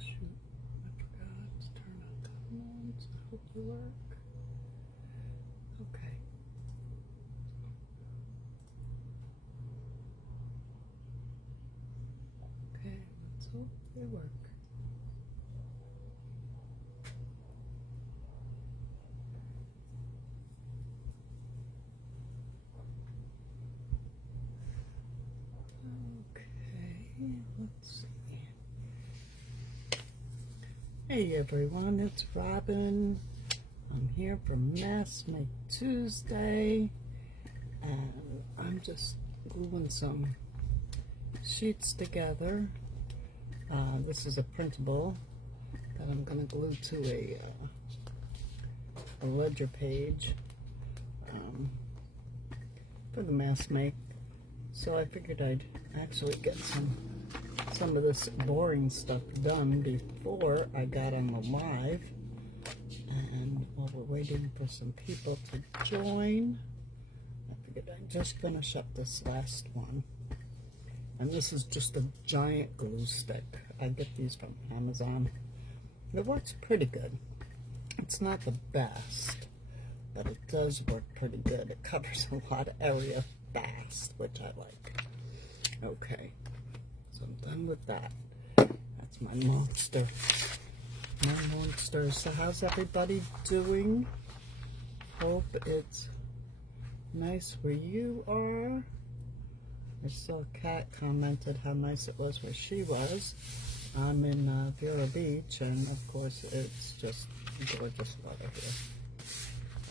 shoot, I forgot to turn on comments. I hope they work. Okay. Okay, let's hope they work. Okay, let's see. Hey everyone, it's Robin. I'm here for Mass Make Tuesday, and I'm just gluing some sheets together. This is a printable that I'm going to glue to a ledger page for the Mass Make. So I figured I'd actually get some of this boring stuff done before I got on the live. And while we're waiting for some people to join, I figured I'd just finish up this last one. And this is just a giant glue stick. I get these from Amazon. It works pretty good. It's not the best, but it does work pretty good. It covers a lot of area fast, which I like. Okay, so I'm done with that. That's my monster. My monster. So how's everybody doing? Hope it's nice where you are. I saw Kat commented how nice it was where she was. I'm in Vero Beach, and of course it's just gorgeous weather here.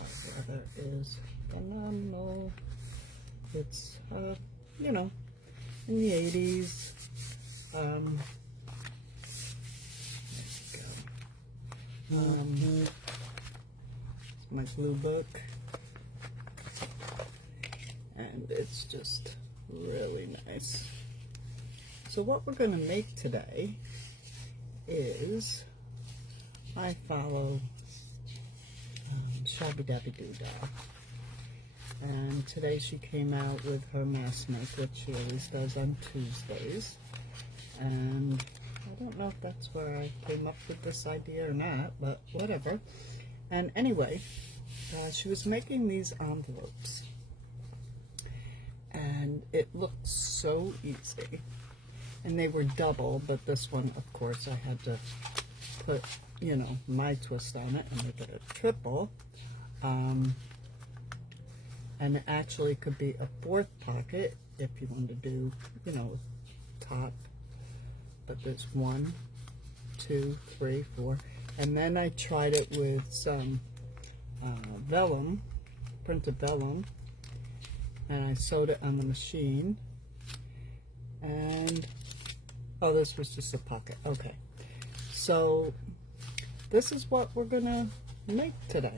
Our weather is phenomenal. It's, you know, in the 80s. There we go. It's my glue book. And it's just really nice. So what we're going to make today is, I follow Shabby Dabby Doodah, and today she came out with her Mass Make, which she always does on Tuesdays, and I don't know if that's where I came up with this idea or not, but whatever. And anyway, she was making these envelopes, and it looked so easy. And they were double, but this one, of course, I had to put, you know, my twist on it and make it a triple. And it actually could be a fourth pocket if you want to do, you know, top. But there's 1, 2, 3, 4. And then I tried it with some vellum, printed vellum. And I sewed it on the machine. And oh, this was just a pocket. Okay, so this is what we're gonna make today.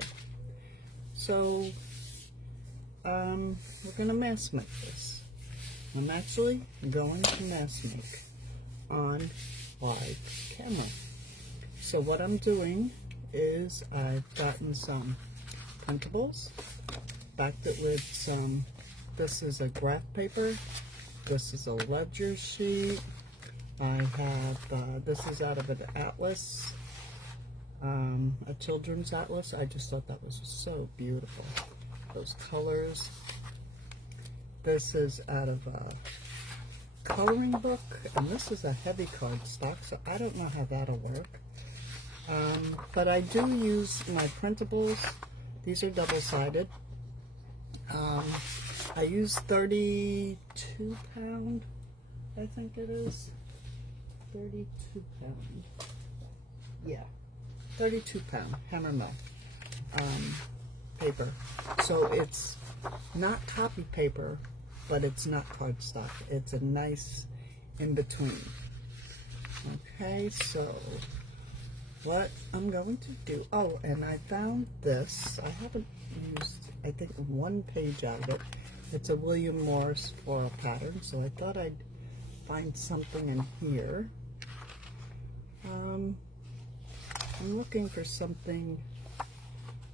So we're gonna mass make this. I'm actually going to mass make on live camera. So what I'm doing is I've gotten some printables, backed it with some, this is a graph paper, this is a ledger sheet. I have, this is out of an atlas, a children's atlas. I just thought that was so beautiful, those colors. This is out of a coloring book, and this is a heavy cardstock, so I don't know how that'll work. But I do use my printables. These are double-sided. I use 32 pound, I think it is. 32 pound. Yeah, 32 pound hammer mill paper. So it's not copy paper, but it's not cardstock. It's a nice in between. Okay, so what I'm going to do, oh, and I found this. I haven't used, I think, one page out of it. It's a William Morris floral pattern, so I thought I'd find something in here. I'm looking for something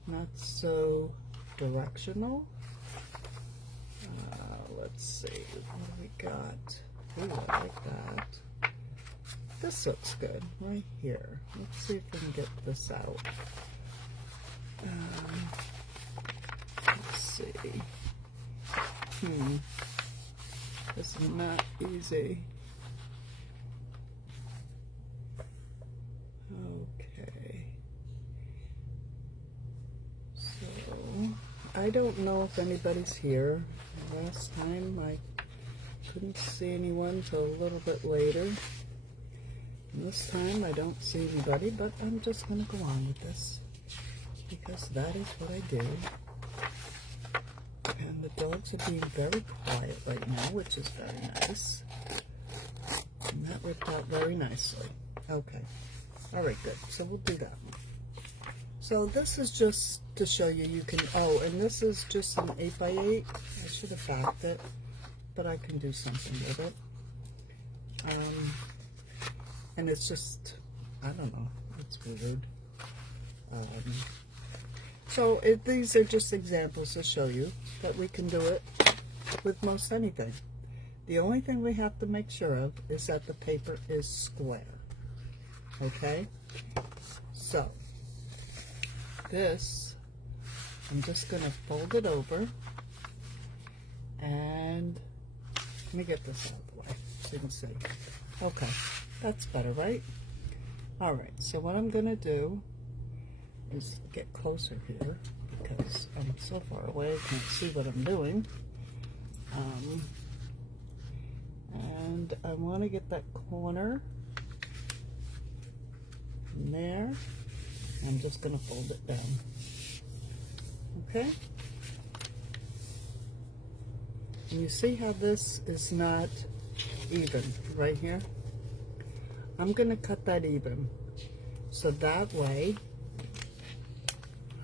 not so directional. Let's see, what do we got? Ooh, I like that. This looks good right here. Let's see if we can get this out. Let's see. This is not easy. Okay. So, I don't know if anybody's here. Last time I couldn't see anyone till a little bit later. And this time I don't see anybody, but I'm just going to go on with this because that is what I do. And the dogs are being very quiet right now, which is very nice. And that worked out very nicely. Okay. All right, good. So we'll do that one. So this is just to show you can, oh, and this is just an 8x8. I should have backed it, but I can do something with it. And it's just, I don't know, it's weird. So these are just examples to show you that we can do it with most anything. The only thing we have to make sure of is that the paper is square. Okay? So, this, I'm just going to fold it over, and let me get this out of the way so you can see. Okay, that's better, right? Alright, so what I'm going to do is get closer here because I'm so far away I can't see what I'm doing. And I want to get that corner in there. I'm just going to fold it down. Okay? And you see how this is not even right here? I'm going to cut that even. So that way,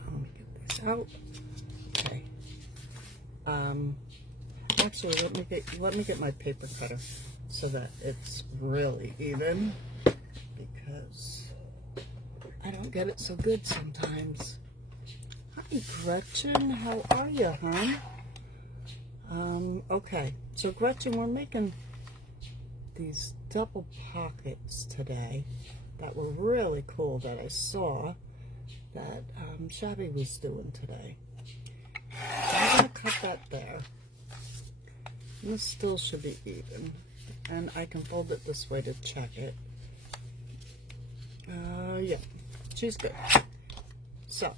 let me get this out. Okay. Actually, let me get my paper cutter so that it's really even, because I don't get it so good sometimes. Hi, Gretchen. How are you, hon? Okay. So, Gretchen, we're making these double pockets today that were really cool that I saw that Shabby was doing today. So I'm going to cut that there. And this still should be even. And I can fold it this way to check it. Yeah, she's good. So,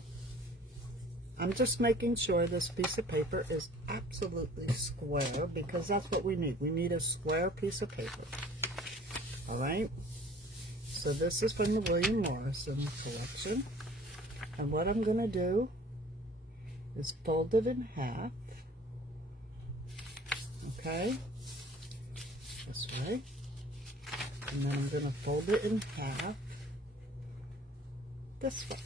I'm just making sure this piece of paper is absolutely square because that's what we need. We need a square piece of paper. Alright? So this is from the William Morrison collection. And what I'm going to do is fold it in half. Okay? This way. And then I'm going to fold it in half this way.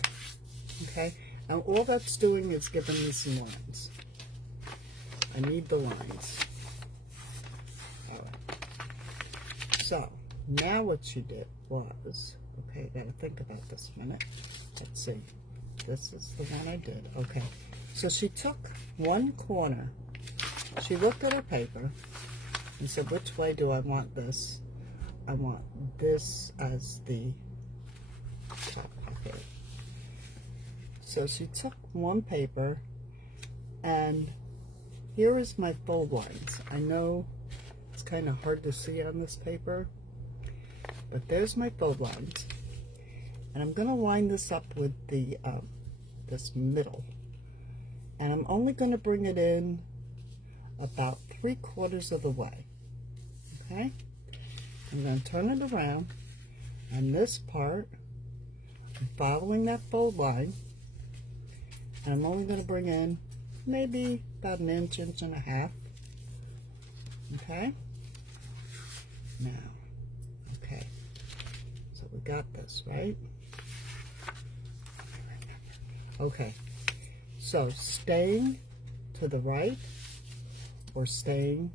Okay? And all that's doing is giving me some lines. I need the lines. Alright. So, now what she did was, okay, I gotta think about this a minute. Let's see. This is the one I did. Okay. So she took one corner. She looked at her paper and said, which way do I want this? I want this as the top pocket. So she took one paper, and here is my fold lines. I know it's kind of hard to see on this paper, but there's my fold lines. And I'm going to line this up with the this middle. And I'm only going to bring it in about 3/4 of the way. Okay? I'm going to turn it around, and this part, I'm following that fold line, and I'm only going to bring in maybe about an inch, inch and a half. Okay? Now, okay. So we got this, right? Okay. So staying to the right or staying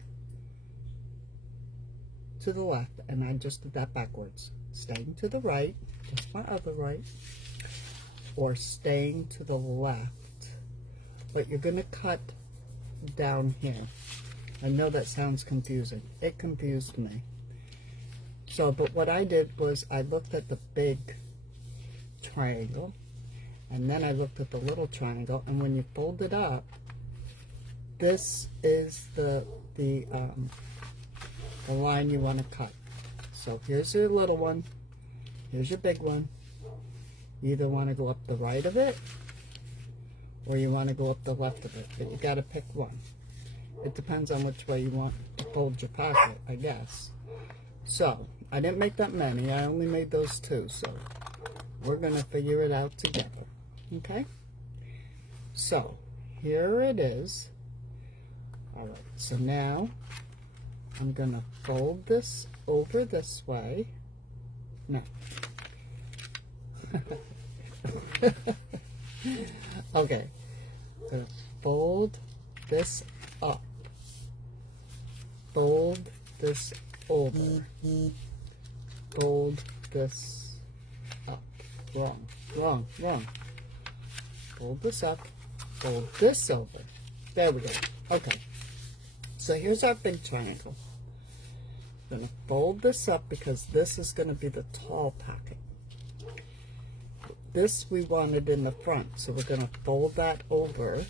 to the left, and I just did that backwards. Staying to the right, just my other right, or staying to the left. But you're going to cut down here. I know that sounds confusing. It confused me. So, but what I did was I looked at the big triangle, and then I looked at the little triangle, and when you fold it up, this is the line you want to cut. So here's your little one, here's your big one. You either want to go up the right of it, or you want to go up the left of it, but you got to pick one. It depends on which way you want to fold your pocket, I guess. So, I didn't make that many, I only made those 2, so we're going to figure it out together, okay? So, here it is. Alright, so now I'm going to fold this over this way. No. Okay, I'm going to fold this up, fold this over, fold this up, wrong, fold this up, fold this over. There we go. Okay, so here's our big triangle. I'm going to fold this up because this is going to be the tall pocket. This we wanted in the front, so we're going to fold that over.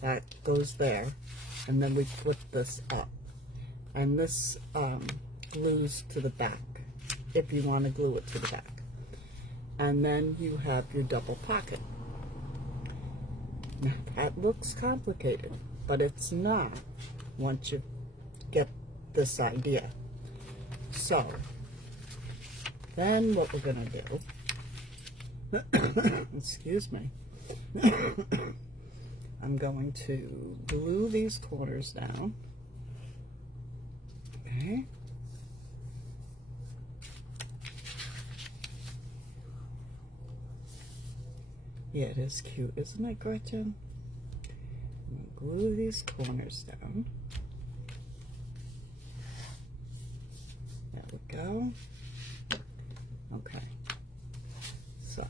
That goes there, and then we flip this up. And this glues to the back, if you want to glue it to the back. And then you have your double pocket. Now that looks complicated, but it's not once you get this idea. So, then what we're going to do, excuse me, I'm going to glue these corners down. Okay. Yeah, it is cute, isn't it, Gretchen? I'm going to glue these corners down. There we go. Okay. So,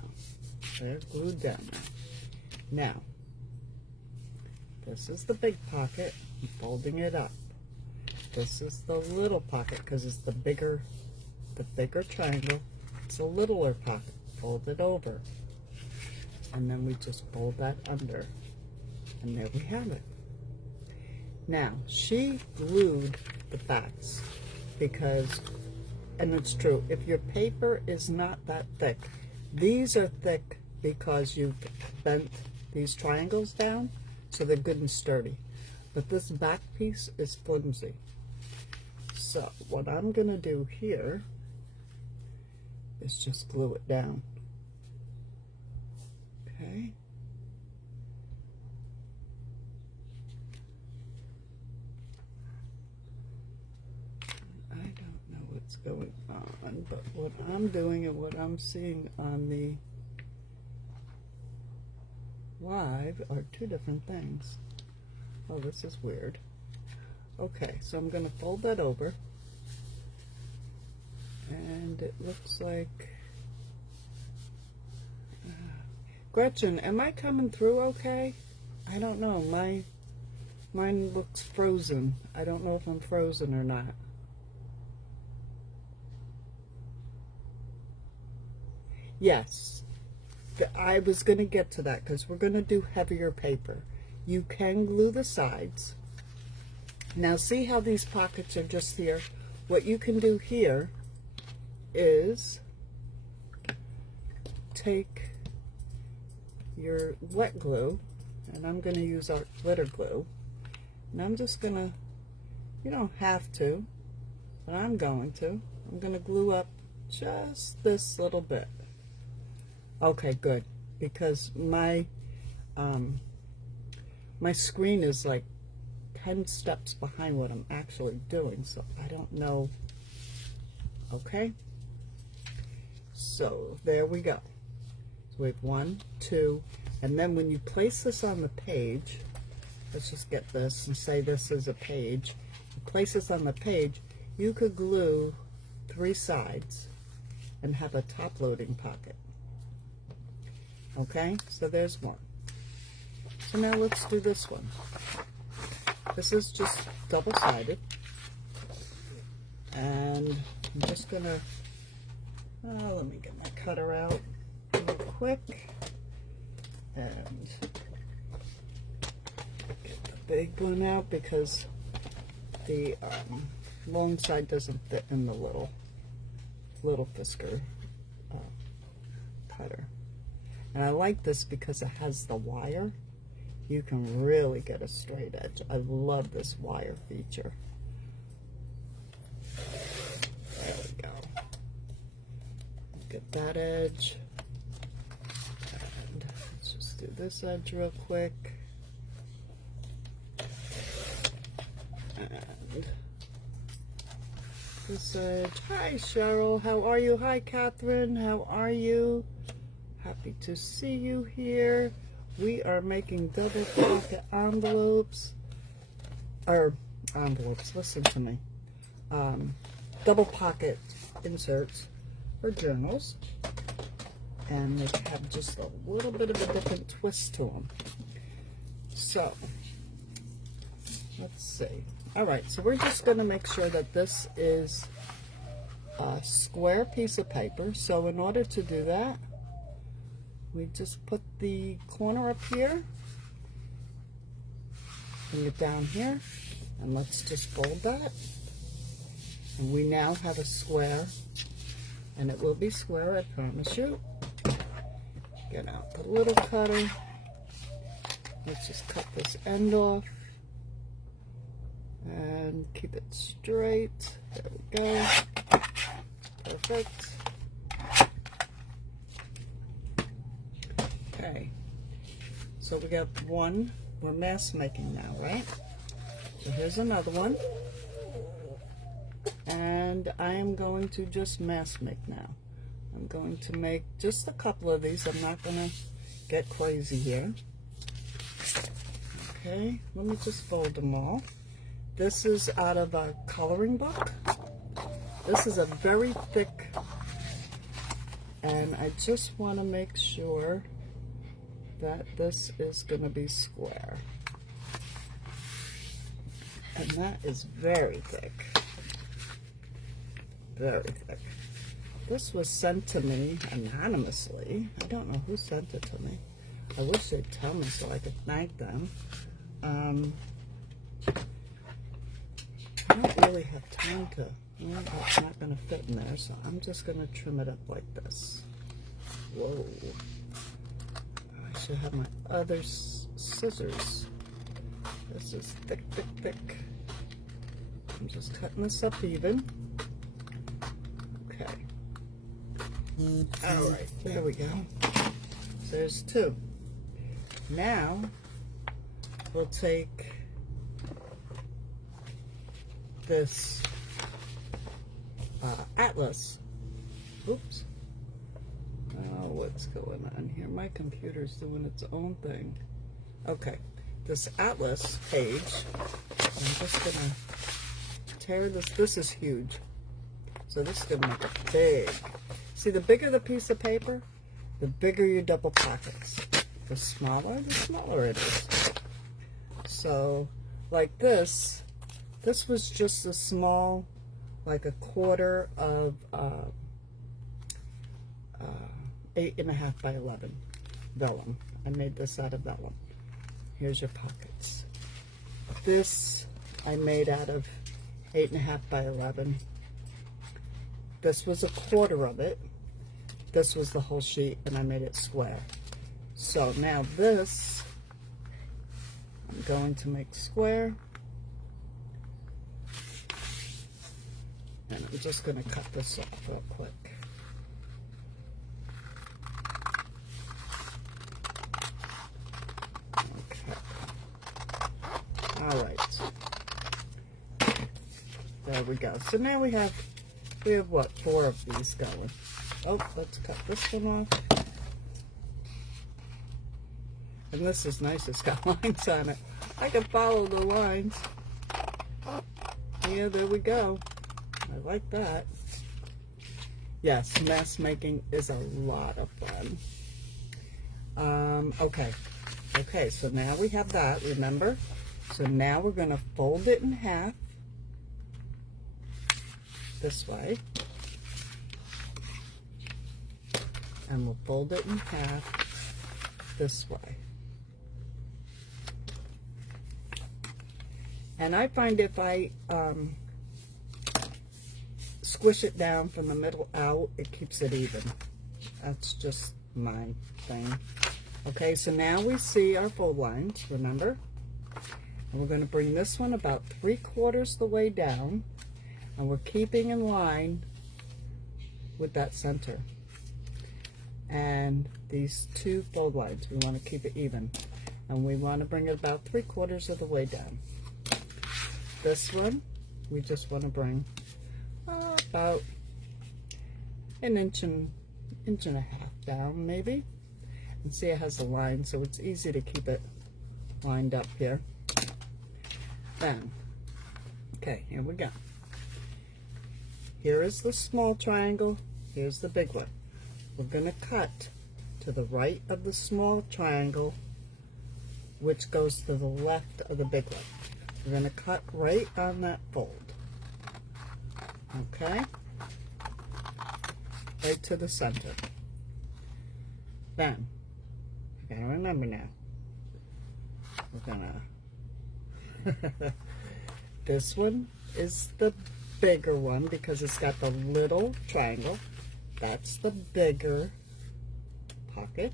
they're glued down now. Now, this is the big pocket. I'm folding it up. This is the little pocket because it's the bigger triangle. It's a littler pocket. Fold it over. And then we just fold that under. And there we have it. Now, she glued the backs because, and it's true, if your paper is not that thick, these are thick because you've bent these triangles down, so they're good and sturdy. But this back piece is flimsy. So what I'm going to do here is just glue it down. Okay. I don't know what's going on, but what I'm doing and what I'm seeing on the live are 2 different things. Oh, this is weird. Okay, so I'm going to fold that over, and it looks like, Gretchen, am I coming through okay? I don't know, mine looks frozen. I don't know if I'm frozen or not. Yes, I was going to get to that because we're going to do heavier paper. You can glue the sides. Now see how these pockets are just here? What you can do here is take your wet glue, and I'm going to use our glitter glue, and I'm just going to, you don't have to, but I'm going to glue up just this little bit. Okay, good, because my my screen is like 10 steps behind what I'm actually doing, so I don't know. Okay, so there we go. So we have 1, 2, and then when you place this on the page, let's just get this and say this is a page. You place this on the page, you could glue 3 sides and have a top loading pocket. Okay, so there's one. So now let's do this one. This is just double-sided, and I'm just gonna, let me get my cutter out real quick and get the big one out because the long side doesn't fit in the little Fisker cutter. And I like this because it has the wire. You can really get a straight edge. I love this wire feature. There we go. Get that edge. And let's just do this edge real quick. And this edge. Hi Cheryl, how are you? Hi Catherine, how are you? Happy to see you here. We are making double pocket envelopes, listen to me, double pocket inserts for journals, and they have just a little bit of a different twist to them. So, let's see. Alright, so we're just going to make sure that this is a square piece of paper. So in order to do that, we just put the corner up here, bring it down here, and let's just fold that. And we now have a square, and it will be square, I promise you. Get out the little cutter. Let's just cut this end off and keep it straight. There we go. Perfect. Okay, so we got one. We're mask making now, right? So here's another one. And I am going to just mask make now. I'm going to make just a couple of these. I'm not going to get crazy here. Okay, let me just fold them all. This is out of a coloring book. This is a very thick, and I just want to make sure that this is going to be square. And that is very thick. Very thick. This was sent to me anonymously. I don't know who sent it to me. I wish they'd tell me so I could thank them. I don't really have time to, well, it's not going to fit in there, so I'm just going to trim it up like this. Whoa. I should have my other scissors. This is thick, thick, thick. I'm just cutting this up even. Okay. Alright, there we go. So there's two. Now, we'll take this atlas. Oops. Oh, what's going on here? My computer's doing its own thing. Okay, this atlas page, I'm just gonna tear this. This is huge. So this is gonna make it big. See, the bigger the piece of paper, the bigger your double pockets. The smaller it is. So, like this was just a small, like a quarter of 8.5 by 11 vellum. I made this out of vellum. Here's your pockets. This I made out of 8.5 by 11. This was a quarter of it. This was the whole sheet, and I made it square. So now this, I'm going to make square. And I'm just going to cut this off real quick. Okay. All right. There we go. So now we have what, 4 of these going. Oh, let's cut this one off. And this is nice, it's got lines on it. I can follow the lines. Yeah, there we go. I like that. Yes, mask making is a lot of fun. Okay, so now we have that, remember? So now we're going to fold it in half this way. and we'll fold it in half this way. And I find if I squish it down from the middle out, it keeps it even. That's just my thing. Okay, so now we see our fold lines, remember? And we're going to bring this one about 3/4 the way down, and we're keeping in line with that center. And these two fold lines, we want to keep it even. And we want to bring it about 3/4 of the way down. This one, we just want to bring about an inch and a half down, maybe. And see, it has a line, so it's easy to keep it lined up here. Then, okay, here we go. Here is the small triangle, here's the big one. We're going to cut to the right of the small triangle, which goes to the left of the big one. We're going to cut right on that fold. Okay? Right to the center. Then, you gotta remember now, we're gonna, this one is the bigger one because it's got the little triangle. That's the bigger pocket.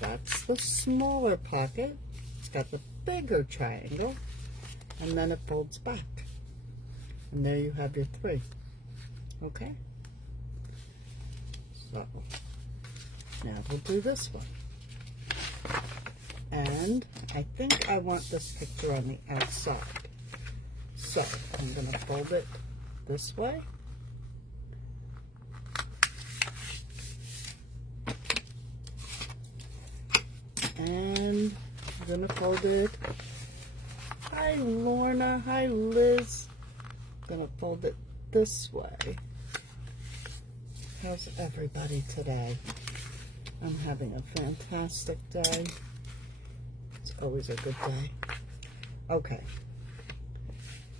That's the smaller pocket. It's got the bigger triangle. And then it folds back. And there you have your 3. Okay? So, now we'll do this one. And I think I want this picture on the outside. So, I'm going to fold it this way. And I'm going to fold it. Hi, Lorna. Hi, Liz. I'm going to fold it this way. How's everybody today? I'm having a fantastic day. It's always a good day. Okay.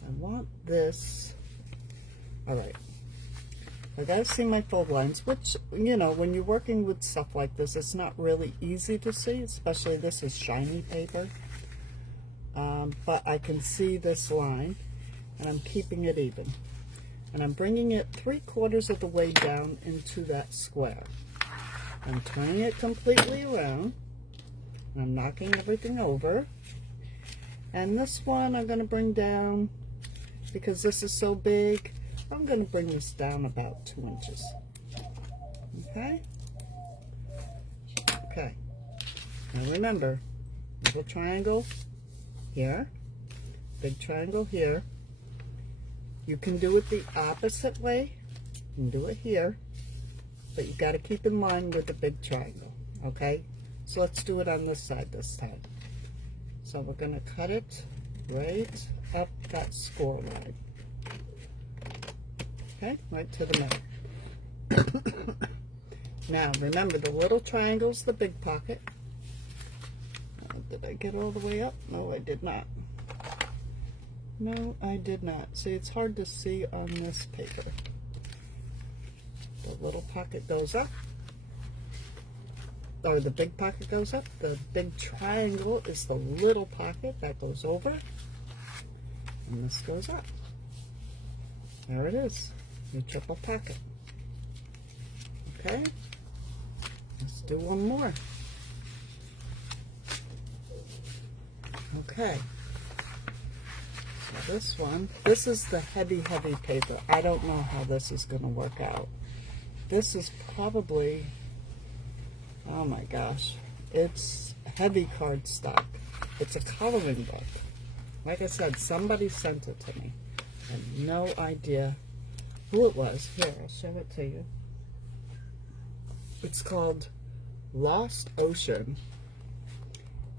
I want this. All right. I gotta see my fold lines, which, you know, when you're working with stuff like this, it's not really easy to see, especially this is shiny paper. But I can see this line, and I'm keeping it even. And I'm bringing it 3/4 of the way down into that square. I'm turning it completely around. And I'm knocking everything over. And this one I'm going to bring down, because this is so big, I'm going to bring this down about 2 inches. Okay? Okay. Now remember, little triangle here, big triangle here. You can do it the opposite way. You can do it here, but you got to keep in line with the big triangle. Okay? So let's do it on this side this time. So we're going to cut it right up that score line. Okay, right to the middle. Now, remember, the little triangle's the big pocket. Did I get all the way up? No, I did not. No, I did not. See, it's hard to see on this paper. The little pocket goes up. Or the big pocket goes up. The big triangle is the little pocket that goes over. And this goes up. There it is. Your triple pocket. Okay? Let's do one more. Okay. So this one, this is the heavy, heavy paper. I don't know how this is going to work out. This is probably, oh my gosh, it's heavy cardstock. It's a coloring book. Like I said, somebody sent it to me. I have no idea who it was. Here, I'll show it to you. It's called Lost Ocean.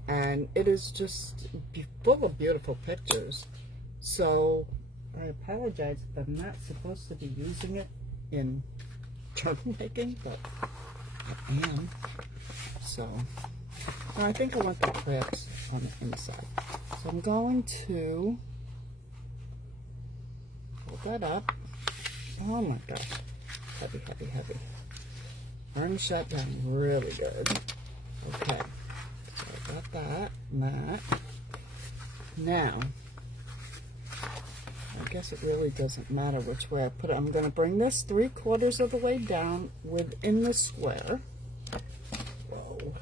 And it is just full of beautiful pictures. So I apologize if I'm not supposed to be using it in journal making, but I am. So I think I want the clips on the inside. So I'm going to pull that up. Oh my gosh. Heavy, heavy, heavy. Burnish that down really good. Okay, so I got that and that. Now, I guess it really doesn't matter which way I put it. I'm going to bring this 3/4 of the way down within the square. Whoa,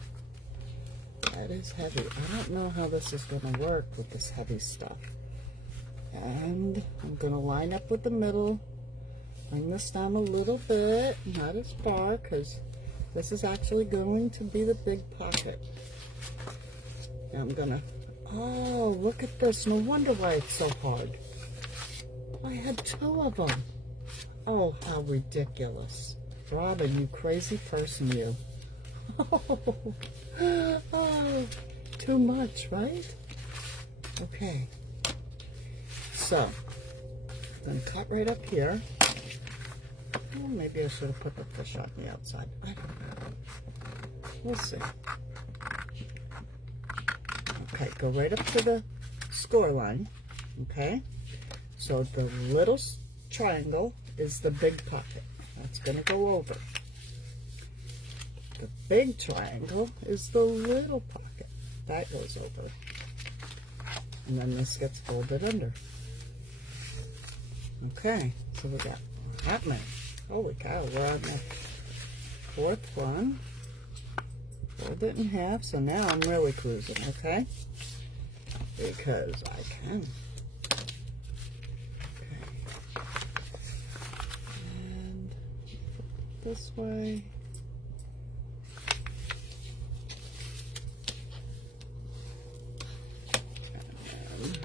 that is heavy. I don't know how this is going to work with this heavy stuff. And I'm going to line up with the middle. Bring this down a little bit, not as far, because this is actually going to be the big pocket. Now I'm gonna, oh, look at this. No wonder why it's so hard. I had 2 of them. Oh, how ridiculous. Robin, you crazy person, you. Oh, too much, right? Okay. So, I'm gonna cut right up here. Well, maybe I should have put the fish on the outside. I don't know. We'll see. Okay, go right up to the score line. Okay, so the little triangle is the big pocket. That's going to go over. The big triangle is the little pocket. That goes over. And then this gets folded under. Okay, so we got that many. Holy cow, we're on the 4th one. Fold it in half, so now I'm really cruising, okay? Because I can. Okay. And this way. And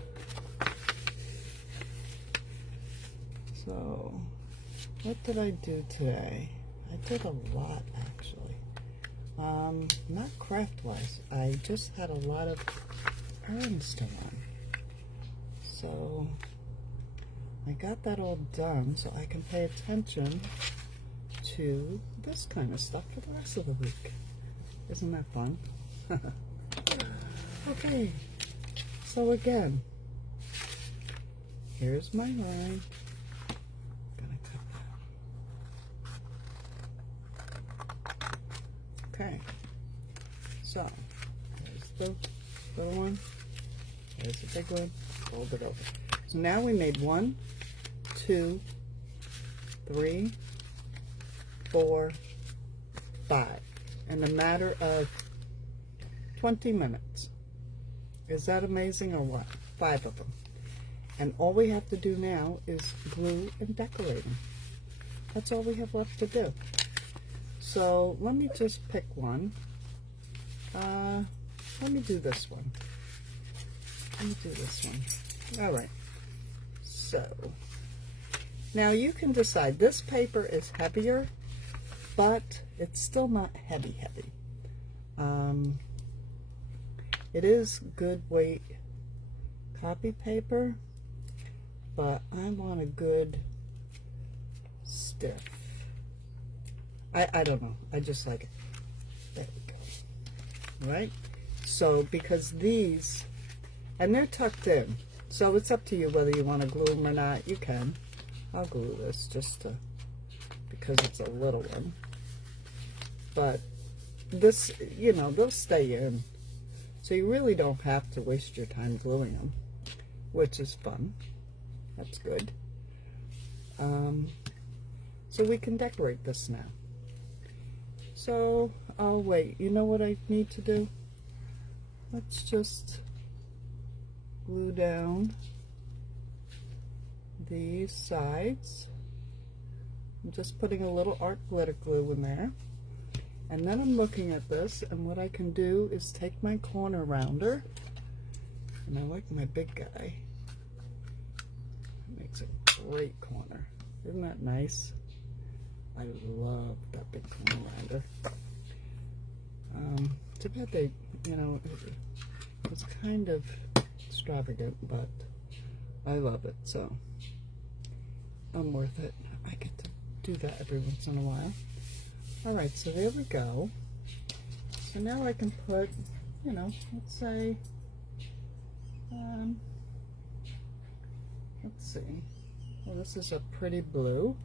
so, what did I do today? I did a lot, actually. Not craft-wise. I just had a lot of errands to run. So, I got that all done so I can pay attention to this kind of stuff for the rest of the week. Isn't that fun? Okay, so again, here's my line. Okay, so there's the little one, there's the big one, fold it over. So now we made 1, 2, 3, 4, 5 in a matter of 20 minutes. Is that amazing or what? 5 of them. And all we have to do now is glue and decorate them. That's all we have left to do. So let me just pick one. Let me do this one. All right. So now you can decide. This paper is heavier, but it's still not heavy. It is good weight copy paper, but I want a good stiff. I don't know. I just like it. There we go. Right? So, because these, and they're tucked in, so it's up to you whether you want to glue them or not. You can. I'll glue this just to, because it's a little one. But this, you know, they'll stay in. So you really don't have to waste your time gluing them, which is fun. That's good. So we can decorate this now. So, oh wait, you know what I need to do? Let's just glue down these sides. I'm just putting a little art glitter glue in there. And then I'm looking at this, and what I can do is take my corner rounder, and I like my big guy. It makes a great corner. Isn't that nice? I love that big corner rounder. Too bad they, you know, it's kind of extravagant, but I love it, so I'm worth it. I get to do that every once in a while. Alright, so there we go. So now I can put, you know, let's say, let's see. Well, this is a pretty blue.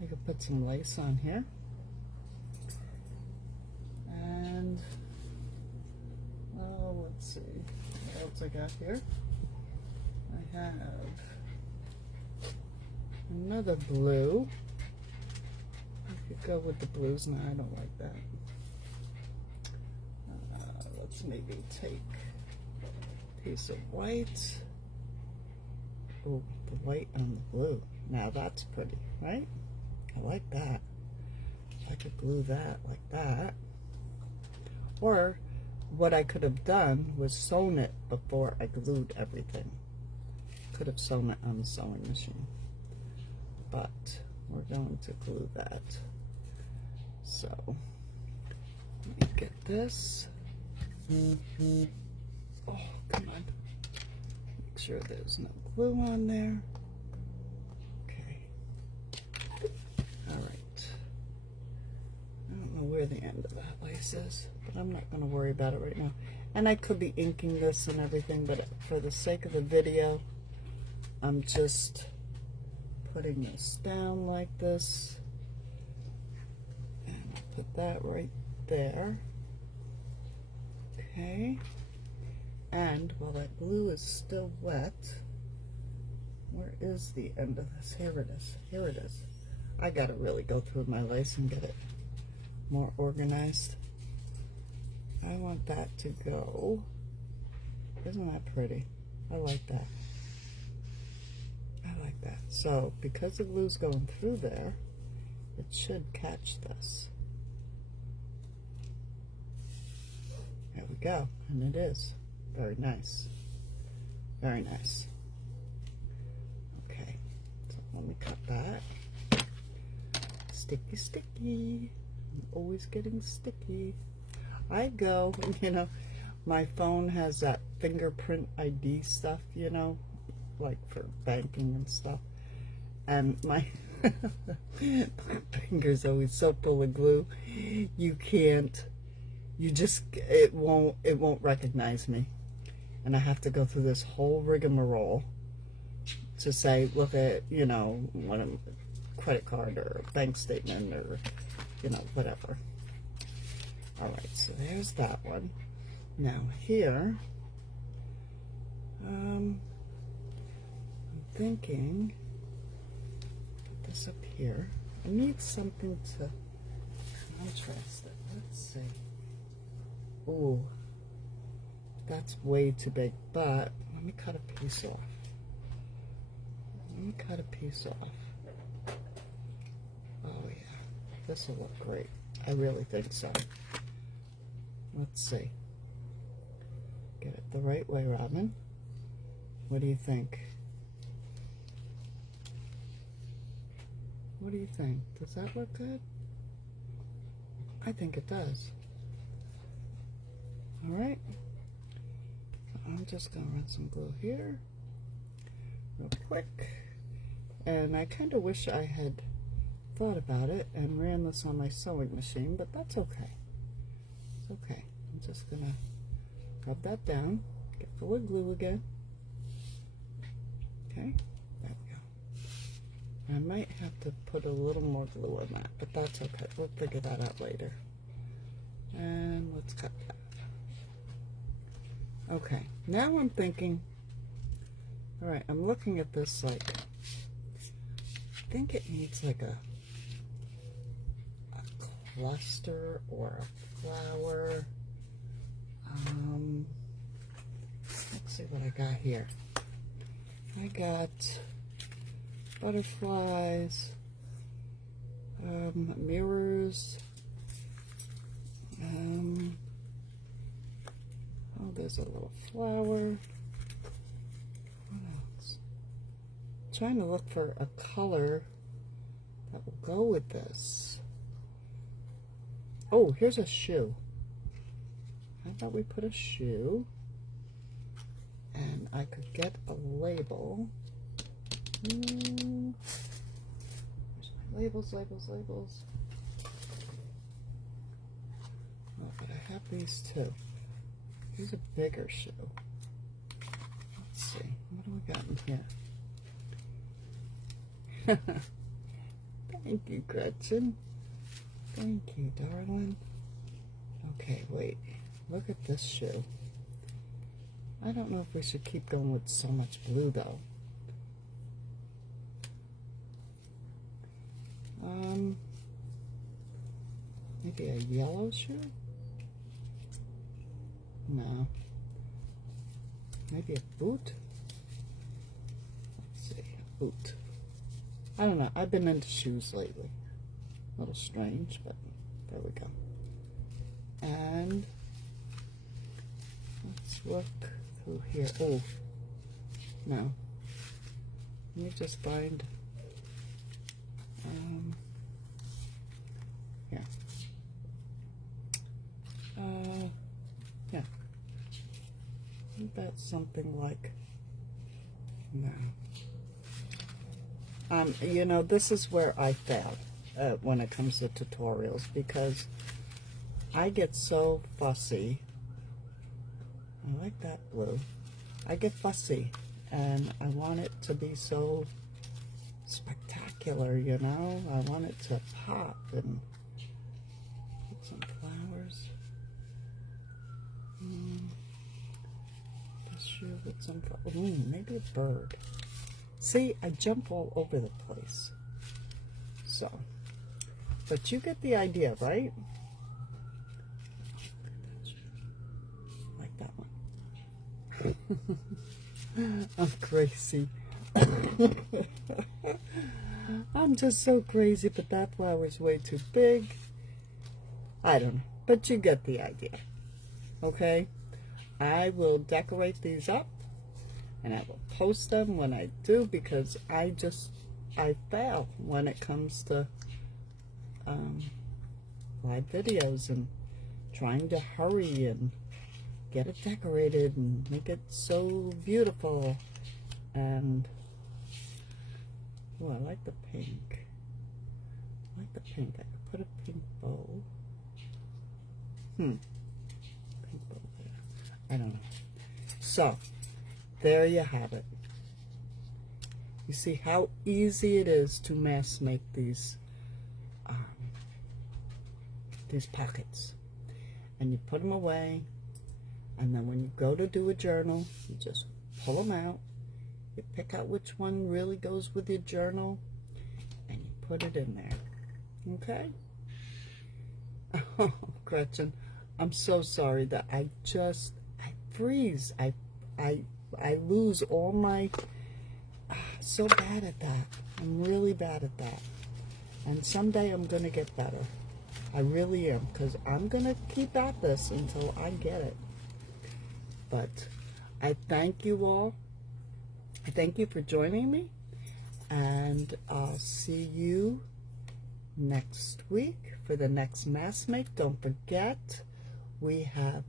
I could put some lace on here. else I got here? I have another blue. I could go with the blues. No, I don't like that. Let's maybe take a piece of white. Oh, the white and the blue. Now that's pretty, right? I like that. I could glue that like that. Or what I could have done was sewn it before I glued everything. Could have sewn it on the sewing machine. But we're going to glue that. So let me get this. Oh, come on. Make sure there's no glue on there. Okay. All right. I don't know where the end of that lace is, but I'm not going to worry about it right now. And I could be inking this and everything, but for the sake of the video, I'm just putting this down like this. And I'll put that right there. Okay. And while that glue is still wet, where is the end of this? Here it is. Here it is. I gotta really go through my lace and get it more organized. I want that to go. Isn't that pretty? I like that. I like that. So because the glue's going through there, it should catch this. There we go. And it is. Very nice. Very nice. Okay. So let me cut that. Sticky, sticky. I'm always getting sticky. I go, you know, my phone has that fingerprint ID stuff, you know, like for banking and stuff. And my, my finger's always so full of glue. You can't, you just, it won't recognize me. And I have to go through this whole rigmarole to say, look at, you know, what a credit card or a bank statement or, you know, whatever. All right, so there's that one. Now here, I'm thinking, put this up here. I need something to contrast it. Let's see. Ooh, that's way too big, but let me cut a piece off. Let me cut a piece off. Oh yeah, this will look great. I really think so. Let's see. Get it the right way, Robin. What do you think? What do you think? Does that look good? I think it does. All right. So I'm just going to run some glue here real quick. And I kind of wish I had thought about it and ran this on my sewing machine, but that's okay. It's okay. I'm just going to rub that down, get full of glue again. Okay, there we go. I might have to put a little more glue on that, but that's okay. We'll figure that out later. And let's cut that. Okay, now I'm thinking, all right, I'm looking at this like, I think it needs like a cluster or a flower. Let's see what I got here. I got butterflies, mirrors, oh, there's a little flower. What else? I'm trying to look for a color that will go with this. Oh, here's a shoe. How about we put a shoe? And I could get a label. Where's my labels, labels? Oh, but I have these too. Here's a bigger shoe. Let's see. What do we got in here? Thank you, Gretchen. Thank you, darling. Okay, wait. Look at this shoe. I don't know if we should keep going with so much blue though. Maybe a yellow shoe? No. Maybe a boot? Let's see, a boot. I don't know. I've been into shoes lately. A little strange, but there we go. And let's look through here. Oh, no. Let me just find, yeah. Yeah. Isn't that something like, no. You know, this is where I fail when it comes to tutorials, because I get so fussy. I like that blue. I get fussy, and I want it to be so spectacular, you know? I want it to pop and put some flowers. This shoe with some, maybe a bird. See, I jump all over the place. So, but you get the idea, right? Like that one. I'm crazy. I'm just so crazy, but that flower's way too big. I don't know, but you get the idea. Okay? I will decorate these up, and I will post them when I do, because I fail when it comes to live videos and trying to hurry and get it decorated and make it so beautiful. And oh, I like the pink. I like the pink. I could put a pink bow. Pink bow there. I don't know. So there you have it. You see how easy it is to mass make these pockets, and you put them away, and then when you go to do a journal, you just pull them out, you pick out which one really goes with your journal, and you put it in there. Okay? Oh, Gretchen, I'm so sorry that I freeze. I lose all my, so bad at that. I'm really bad at that. And someday I'm going to get better. I really am, because I'm going to keep at this until I get it. But I thank you all. I thank you for joining me. And I'll see you next week for the next mass make. Don't forget, we have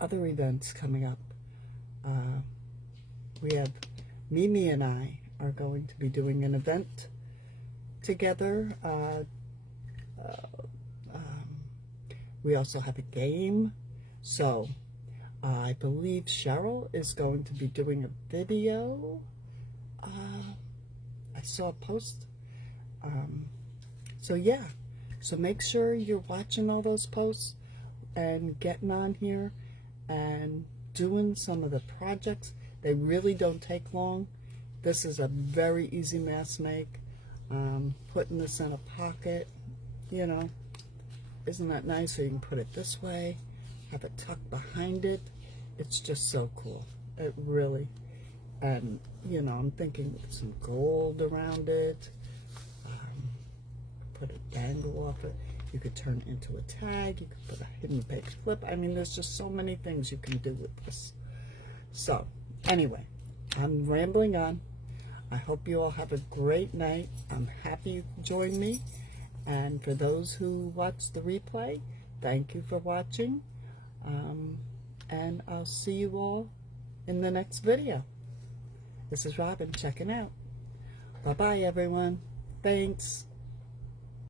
other events coming up. We have Mimi and I are going to be doing an event together. We also have a game. So I believe Cheryl is going to be doing a video. I saw a post. So yeah, so make sure you're watching all those posts and getting on here and doing some of the projects. They really don't take long. This is a very easy mass make. Putting this in a pocket, you know, isn't that nice? So you can put it this way, have it tucked behind it. It's just so cool. It really, and you know, I'm thinking with some gold around it. Put a dangle off it. You could turn it into a tag. You could put a hidden page flip. I mean, there's just so many things you can do with this. So anyway, I'm rambling on. I hope you all have a great night. I'm happy you joined me. And for those who watch the replay, thank you for watching. And I'll see you all in the next video. This is Robin checking out. Bye-bye, everyone. Thanks.